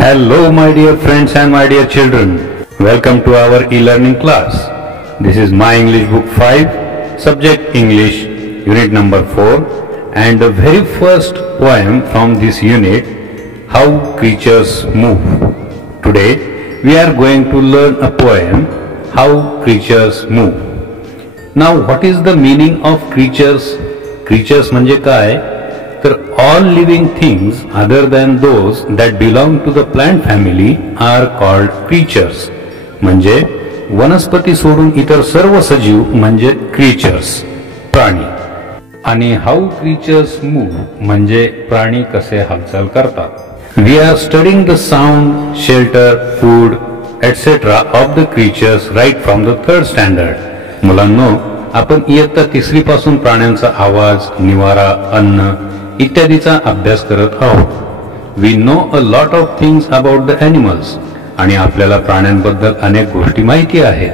Hello my dear friends and my dear children. Welcome to our e-learning class. This is my English book 5, subject English, unit number 4, and the very first poem from this unit, How Creatures Move. Today we are going to learn a poem, How Creatures Move. Now what is the meaning of creatures? Creatures म्हणजे काय? तर all living things other than those that belong to the plant family are called creatures. म्हणजे वनस्पती सोडून इतर सर्व सजीव म्हणजे creatures, प्राणी. आणि how creatures move म्हणजे प्राणी कसे हालचाल करतात. We are studying the sound, shelter, food, etc. of the creatures right from the 3rd standard. मुलांनो, आपण इयत्ता 3री पासून प्राण्यांचा आवाज, निवारा, अन्न इत्यादीचा अभ्यास करत आहोत. We know a lot of things about the animals आणि आपल्याला प्राण्यांबद्दल अनेक गोष्टी माहिती आहेत.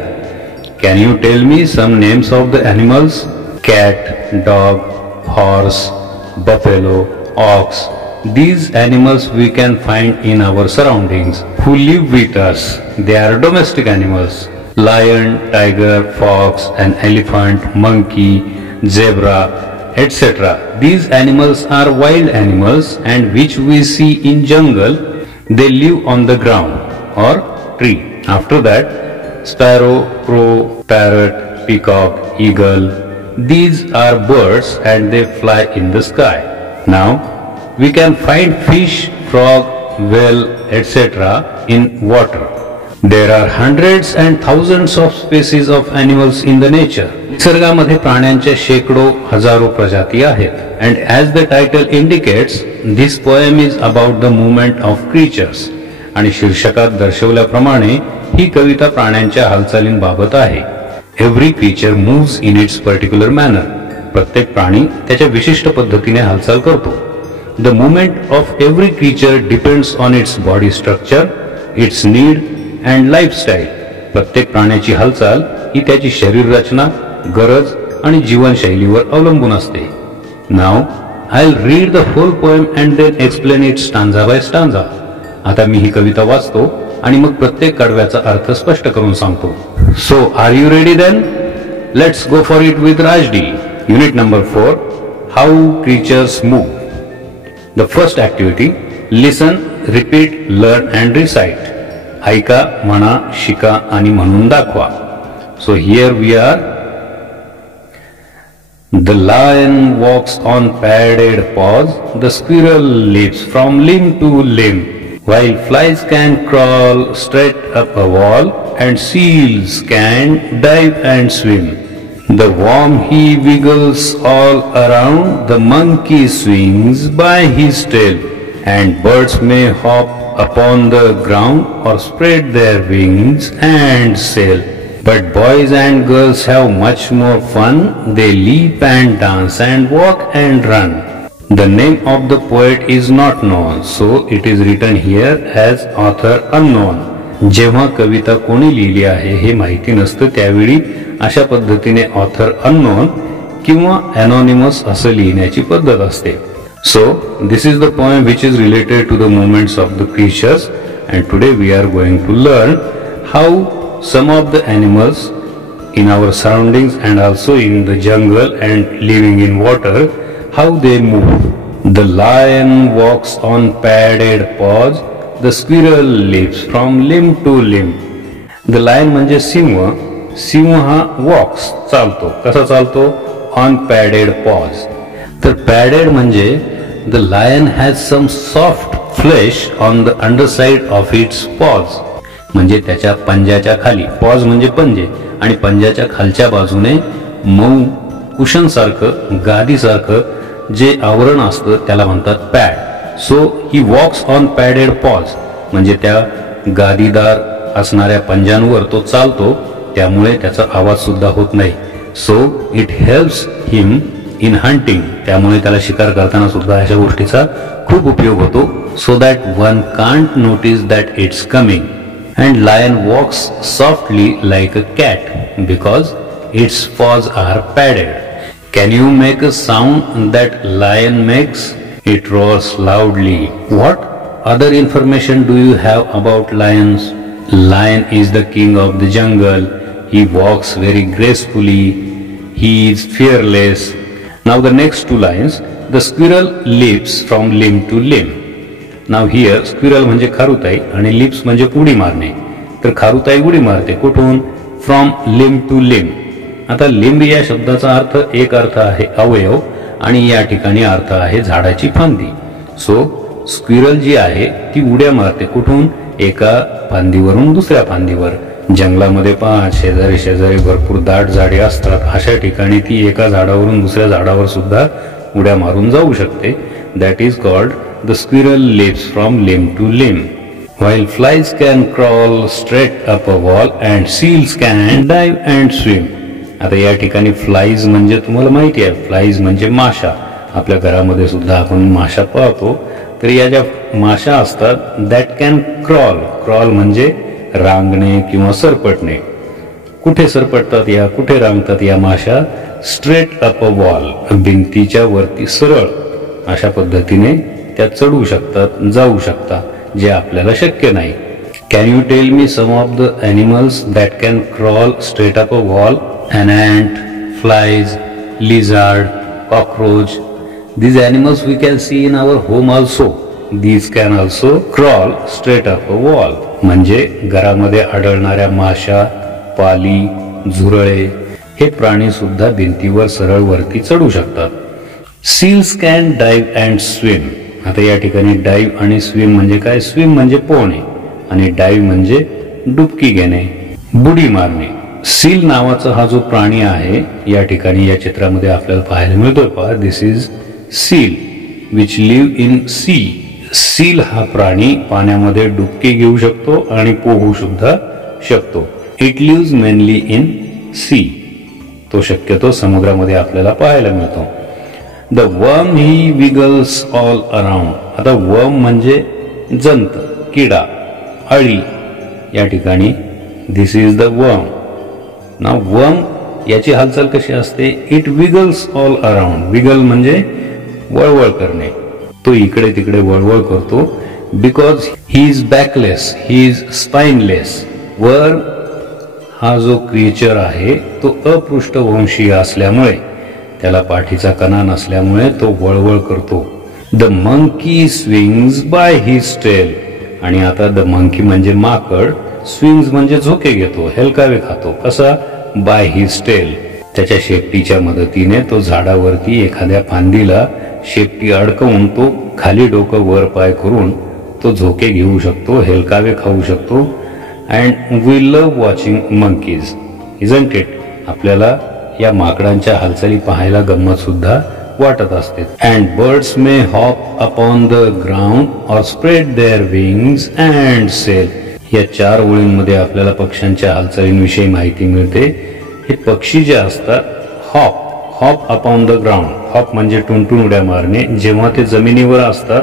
Can you tell me some names of the animals? Cat, dog, horse, buffalo, ox. These animals we can find in our surroundings who live with us. They are domestic animals. Lion, tiger, fox, an elephant, monkey, zebra, etc. These animals are wild animals and which we see in jungle. They live on the ground or tree. After that, sparrow, crow, parrot, peacock, eagle. These are birds and they fly in the sky. Now, we can find fish, frog, whale, etc. in water. There are hundreds and thousands of species of animals in the nature. निसर्गामध्ये प्राण्यांच्या शेकडो हजारो प्रजाती आहेत. And as the title indicates, this poem is about the movement of creatures. आणि शीर्षकात दर्शवल्याप्रमाणे ही कविता प्राण्यांच्या हालचालींबाबत आहे. Every creature moves in its particular manner. प्रत्येक प्राणी त्याच्या विशिष्ट पद्धतीने हालचाल करतो. The movement of every creature depends on its body structure, its need and lifestyle. प्रत्येक प्राण्याची हालचाल ही त्याची शरीर रचना, गरज आणि जीवनशैलीवर अवलंबून असते. Now I'll read the whole poem and then explain it stanza by stanza. आता मी ही कविता वाचतो आणि मग प्रत्येक कडव्याचा अर्थ स्पष्ट करून सांगतो. So are you ready then? Let's go for it with Rajdi. Unit number 4, How Creatures Move. The first activity, listen, repeat, learn and recite. ऐका, म्हणा, शिका आणि म्हणून दाखवा. So here we are. The lion walks on padded paws, the squirrel leaps from limb to limb, while flies can crawl straight up a wall and seals can dive and swim. The worm he wiggles all around, the monkey swings by his tail, and birds may hop upon the ground or spread their wings and sail. But boys and girls have much more fun. They leap and dance and walk and run. The name of the poet is not known, so it is written here as author unknown. जेव्हा कविता कोणी लिहिली आहे हे माहिती नसतं त्यावेळी अशा पद्धतीने ऑथर अननोन किंवा एनोनिमस असं लिहिण्याची पद्धत असते. So this is the poem which is related to the movements of the creatures, and today we are going to learn how some of the animals in our surroundings and also in the jungle and living in water, how they move. The lion walks on padded paws, the squirrel leaps from limb to limb. The lion म्हणजे सिंह. सिंह हा walks चालतो. कसा चालतो? On padded paws. तर padded म्हणजे the lion has some soft flesh on the underside of its paws. म्हणजे त्याच्या पंजाच्या खाली, paws म्हणजे पंजे, आणि पंजाच्या खालच्या बाजूने मऊ कुशन सारखं, गादी सारखं जे आवरण असतं त्याला म्हणतात pad. So he walks on padded paws म्हणजे त्या गादीदार असणाऱ्या पंजांवर तो चालतो, त्यामुळे त्याचा आवाज सुद्धा होत नाही. So it helps him in hunting. त्यामुळे त्याला शिकार करताना सुद्धा अशा गोष्टीचा खूप उपयोग होतो. So that one can't notice that it's coming. And lion walks softly like a cat because its paws are padded. Can you make a sound that lion makes? It roars loudly. What? other information do you have about lions? Lion is the king of the jungle. He walks very gracefully. He is fearless. Now the next two lines. The squirrel leaps from limb to limb. Now here squirrel म्हणजे खारुताई आणि lips म्हणजे उडी मारणे. तर खारुताई उडी मारते कुठून? From limb to limb. आता लिंब या शब्दाचा अर्थ एक अर्थ आहे अवयव आणि या ठिकाणी अर्थ आहे झाडाची फांदी. सो स्क्विरल जी आहे ती उड्या मारते कुठून? एका फांदीवरून दुसऱ्या फांदीवर. जंगलामध्ये पहा शेजारी शेजारी भरपूर दाट झाडे असतात. अशा ठिकाणी ती एका झाडावरून दुसऱ्या झाडावर सुद्धा उड्या मारून जाऊ शकते. That is called the squirrel lives from limb to limb. While flies can crawl straight up a wall and seals can dive and swim. आता या ठिकाणी फ्लाईज म्हणजे तुम्हाला माहिती आहे फ्लाईज म्हणजे माशा. आपल्या घरामध्ये सुद्धा आपण माशा पाहतो. तर या ज्या माशा असतात दॅट कॅन क्रॉल. क्रॉल म्हणजे रांगणे किंवा सरपटणे. कुठे सरपटतात या कुठे रांगतात या माशा? Straight up a wall. भिंतीच्या वरती सरळ अशा पद्धतीने त्या चढू शकतात जाऊ शकतात जे आपल्याला शक्य नाही. Can you tell me some of the animals that can crawl straight up a wall? An ant, flies, lizard, cockroach. These animals we can see in our home also. These can also crawl straight up a wall. म्हणजे घरामध्ये आढळणाऱ्या माशा, पाली, झुरळे हे प्राणी सुद्धा भिंतीवर सरळ वरती चढू शकतात. Seals can dive and swim. आता या ठिकाणी डाईव्ह आणि स्विम म्हणजे काय? स्विम म्हणजे पोहणे आणि डाईव्ह म्हणजे डुबकी घेणे, बुडी मारणे. सील नावाचा हा जो प्राणी आहे या ठिकाणी या चित्रामध्ये आपल्याला पाहायला मिळतोय. पहा this is seal which live in sea. Seal हा प्राणी पाण्यामध्ये डुबकी घेऊ शकतो आणि पोहू सुद्धा शकतो. It lives mainly in sea. तो शक्यतो समुद्रामध्ये आपल्याला पाहायला मिळतो. The worm he wiggles all around. आता वर्म म्हणजे जंत, किडा, अळी. या ठिकाणी दिस इज द वर्म. ना वर्म याची हालचाल कशी असते? It wiggles all around. Wiggle म्हणजे वळवळ करणे. तो इकडे तिकडे वळवळ करतो. Because he is backless, he is spineless. Worm हा जो क्रिएचर आहे तो अपृष्ठवंशीय असल्यामुळे त्याला पाठीचा कणा नसल्यामुळे तो वळवळ करतो. The monkey swings by his tail. आणि आता द मंकी म्हणजे माकड, स्विंग्स म्हणजे झोके घेतो, हेलकावे खातो. कसा? By his tail. त्याच्या शेपटीच्या मदतीने तो झाडावरती एखाद्या फांदीला शेपटी अडकवून तो खाली डोकं वर पाय करून तो झोके घेऊ शकतो, हेलकावे खाऊ शकतो. And we love watching monkeys isn't it. आपल्याला या माकडांच्या हालचाली पाहायला गंमत सुद्धा वाटत असते. And birds may hop upon the ground or spread their wings and sail. या 4 ओळींमध्ये आपल्याला पक्ष्यांच्या हालचालींविषयी माहिती मिळते. हे पक्षी जे असतात hop, hop upon the ground. Hop म्हणजे टुनटुन उड्या मारणे. जेव्हा ते जमिनीवर असतात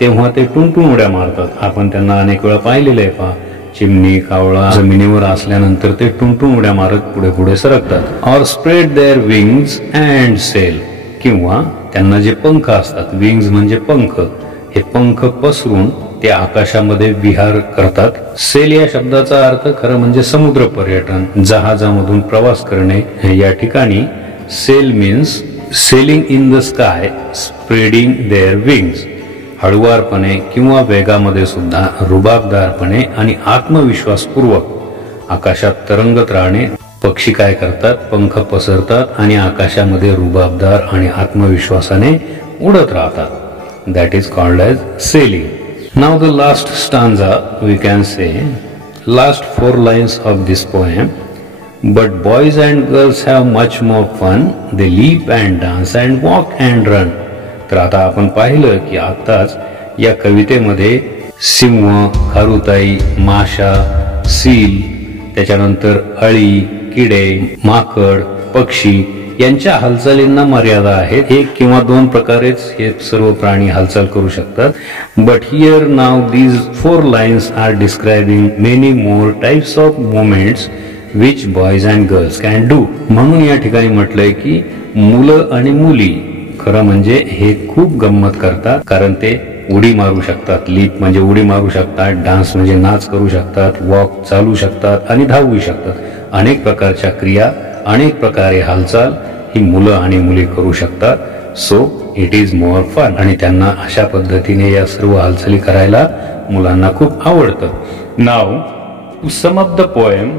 तेव्हा ते टुनटुन उड्या मारतात. आपण त्यांना अनेक वेळा पाहिलेलं आहे. पहा चिमणी, कावळा जमिनीवर असल्यानंतर ते टुनटुन उड्या मारत पुढे पुढे सरकतात. Or spread their wings and sail. किंवा त्यांना जे पंख असतात, विंग्स म्हणजे पंख, हे पंख पसरून ते आकाशामध्ये विहार करतात. सेल या शब्दाचा अर्थ खरं म्हणजे समुद्र पर्यटन, जहाजामधून प्रवास करणे. या ठिकाणी sail means sailing in the sky spreading their wings. हळुवारपणे किंवा वेगामध्ये सुद्धा रुबाबदारपणे आणि आत्मविश्वासपूर्वक आकाशात तरंगत राहणे. पक्षी काय करतात? पंख पसरतात आणि आकाशामध्ये रुबाबदार आणि आत्मविश्वासाने उडत राहतात. That is called as sailing. Now the last stanza we can say, last 4 lines of this poem. But boys and girls have much more fun. They leap and dance and walk and run. तर आता आपण पाहिलं की आताच या कवितेमध्ये सिंह, खारुताई, माशा, सील, त्याच्यानंतर अळी, किडे, माकड, पक्षी यांच्या हालचालींना मर्यादा आहेत. 1 किंवा 2 प्रकारेच हे सर्व प्राणी हालचाल करू शकतात. But here now these 4 lines are describing many more types of movements which boys and girls can do. म्हणून या ठिकाणी म्हटलंय की मुलं आणि मुली खरं म्हणजे हे खूप गंमत करतात, कारण ते उडी मारू शकतात, लीप म्हणजे उडी मारू शकतात, डान्स म्हणजे नाच करू शकतात, वॉक चालू शकतात आणि धावू शकतात. अनेक प्रकारच्या क्रिया, अनेक प्रकारे हालचाल ही मुलं आणि मुली करू शकतात. So it is more fun. आणि त्यांना अशा पद्धतीने या सर्व हालचाली करायला मुलांना खूप आवडतं. Now to sum up the poem,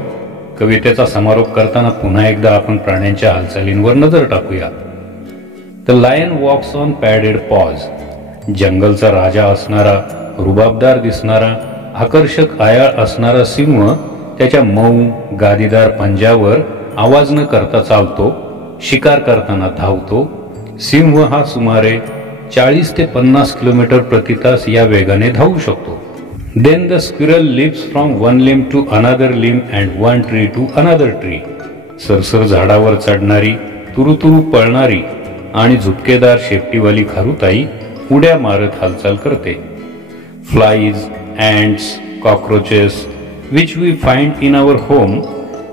कवितेचा समारोप करताना पुन्हा एकदा आपण प्राण्यांच्या हालचालींवर नजर टाकूया. The lion walks on padded paws. जंगलचा राजा असणारा, रुबाबदार दिसणारा, आकर्षक आयाळ असणारा सिंह त्याच्या मऊ गादीदार पंजावर आवाज न करता चालतो, शिकार करताना धावतो. सिंह हा सुमारे 40 ते 50 किलोमीटर प्रति तास या वेगाने धावू शकतो. Then the squirrel leaps from one limb to another limb and one tree to another tree. सरसर झाडावर चढणारी, तुरुतुरु पळणारी आणि झुपकेदार शेपटीवाली खारुताई उड्या मारत हालचाल करते. Flies, ants, cockroaches, which we find in our home,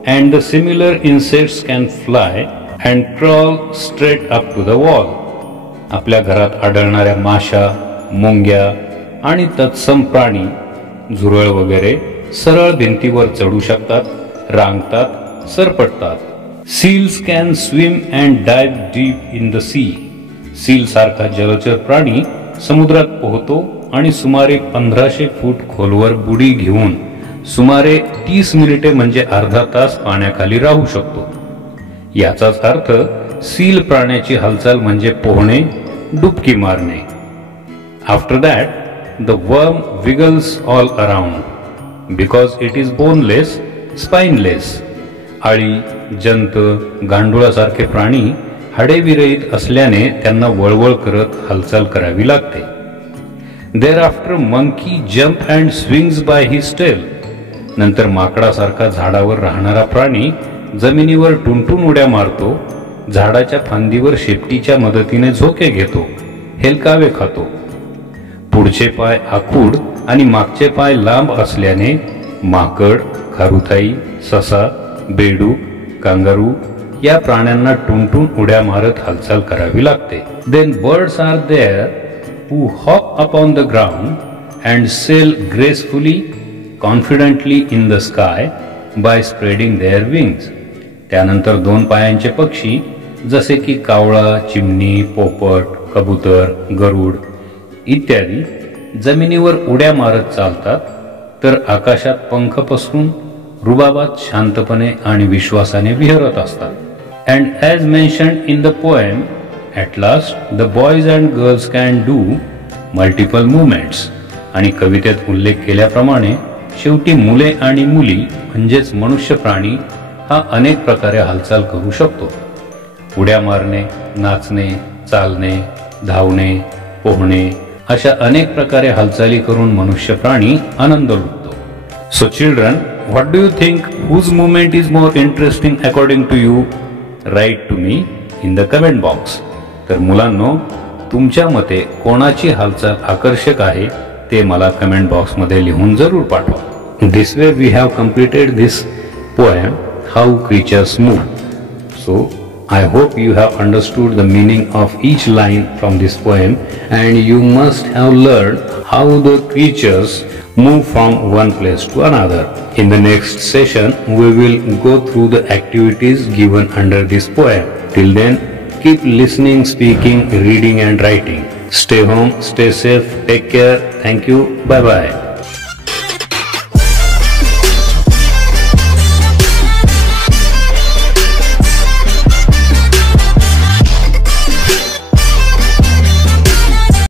and the similar insects can fly and crawl straight up to the wall. आपल्या घरात आढळणाऱ्या माशा, मुंग्या आणि तत्सम प्राणी, झुरळ वगैरे सरळ भिंतीवर चढू शकतात, रांगतात, सरपटतात. Seals can swim and dive deep in the sea. Seal सारखा जलचर प्राणी समुद्रात पोहतो आणि सुमारे 1500 फूट खोलवर बुडी घेऊन सुमारे 30 मिनिटे म्हणजे अर्धा तास पाण्याखाली राहू शकतो. याचाच अर्थ सील प्राण्याची हालचाल म्हणजे पोहणे, डुबकी मारणे. After that the worm wiggles all around because it is boneless, spineless. आळी, जंत, गांडुळासारखे प्राणी हाडेविरहित असल्याने त्यांना वळवळ करत हालचाल करावी लागते. Thereafter monkey jump and swings by his tail. नंतर माकडासारखा झाडावर राहणारा प्राणी जमिनीवर टुनटुन उड्या मारतो, झाडाच्या फांदीवर शेपटीच्या मदतीने झोके घेतो, हेलकावे खातो. पुढचे पाय आखूड आणि मागचे पाय लांब असल्याने माकड, खारुताई, ससा, बेडूक, कांगारू या प्राण्यांना टुनटुन उड्या मारत हालचाल करावी लागते. Then birds are there who hop upon the ground and sail gracefully, confidently in the sky by spreading their wings. त्यानंतर दोन पायांचे पक्षी जसे की कावळा, चिमणी, पोपट, कबूतर, गरुड इत्यादी जमिनीवर उड्या मारत चालतात, तर आकाशात पंख पसरून रुबाबात शांतपणे आणि विश्वासाने विहरत असतात. And as mentioned in the poem, at last the boys and girls can do multiple movements. आणि कवितेत उल्लेख केल्याप्रमाणे शेवटी मुले आणि मुली म्हणजेच मनुष्य प्राणी हा अनेक प्रकारे हालचाल करू शकतो. उड्या मारणे, नाचणे, चालणे, धावणे, पोहणे अशा अनेक प्रकारे हालचाली करून मनुष्य प्राणी आनंद लुटतो. So children, what do you think? Whose movement is more interesting according to you? Write to me in the comment box. तर मुलांनो, तुमच्या मते कोणाची हालचाल आकर्षक आहे ते मला कमेंट बॉक्स मध्ये लिहून जरूर पाठवा. This way we have completed this poem, how creatures move. सो I hope you have understood the meaning of each line from this poem, and you must have learned how the creatures move from one place to another. In the next session, we will go through the activities given under this poem. Till then, keep listening, speaking, reading and writing. Stay home, stay safe, take care. Thank you. Bye bye.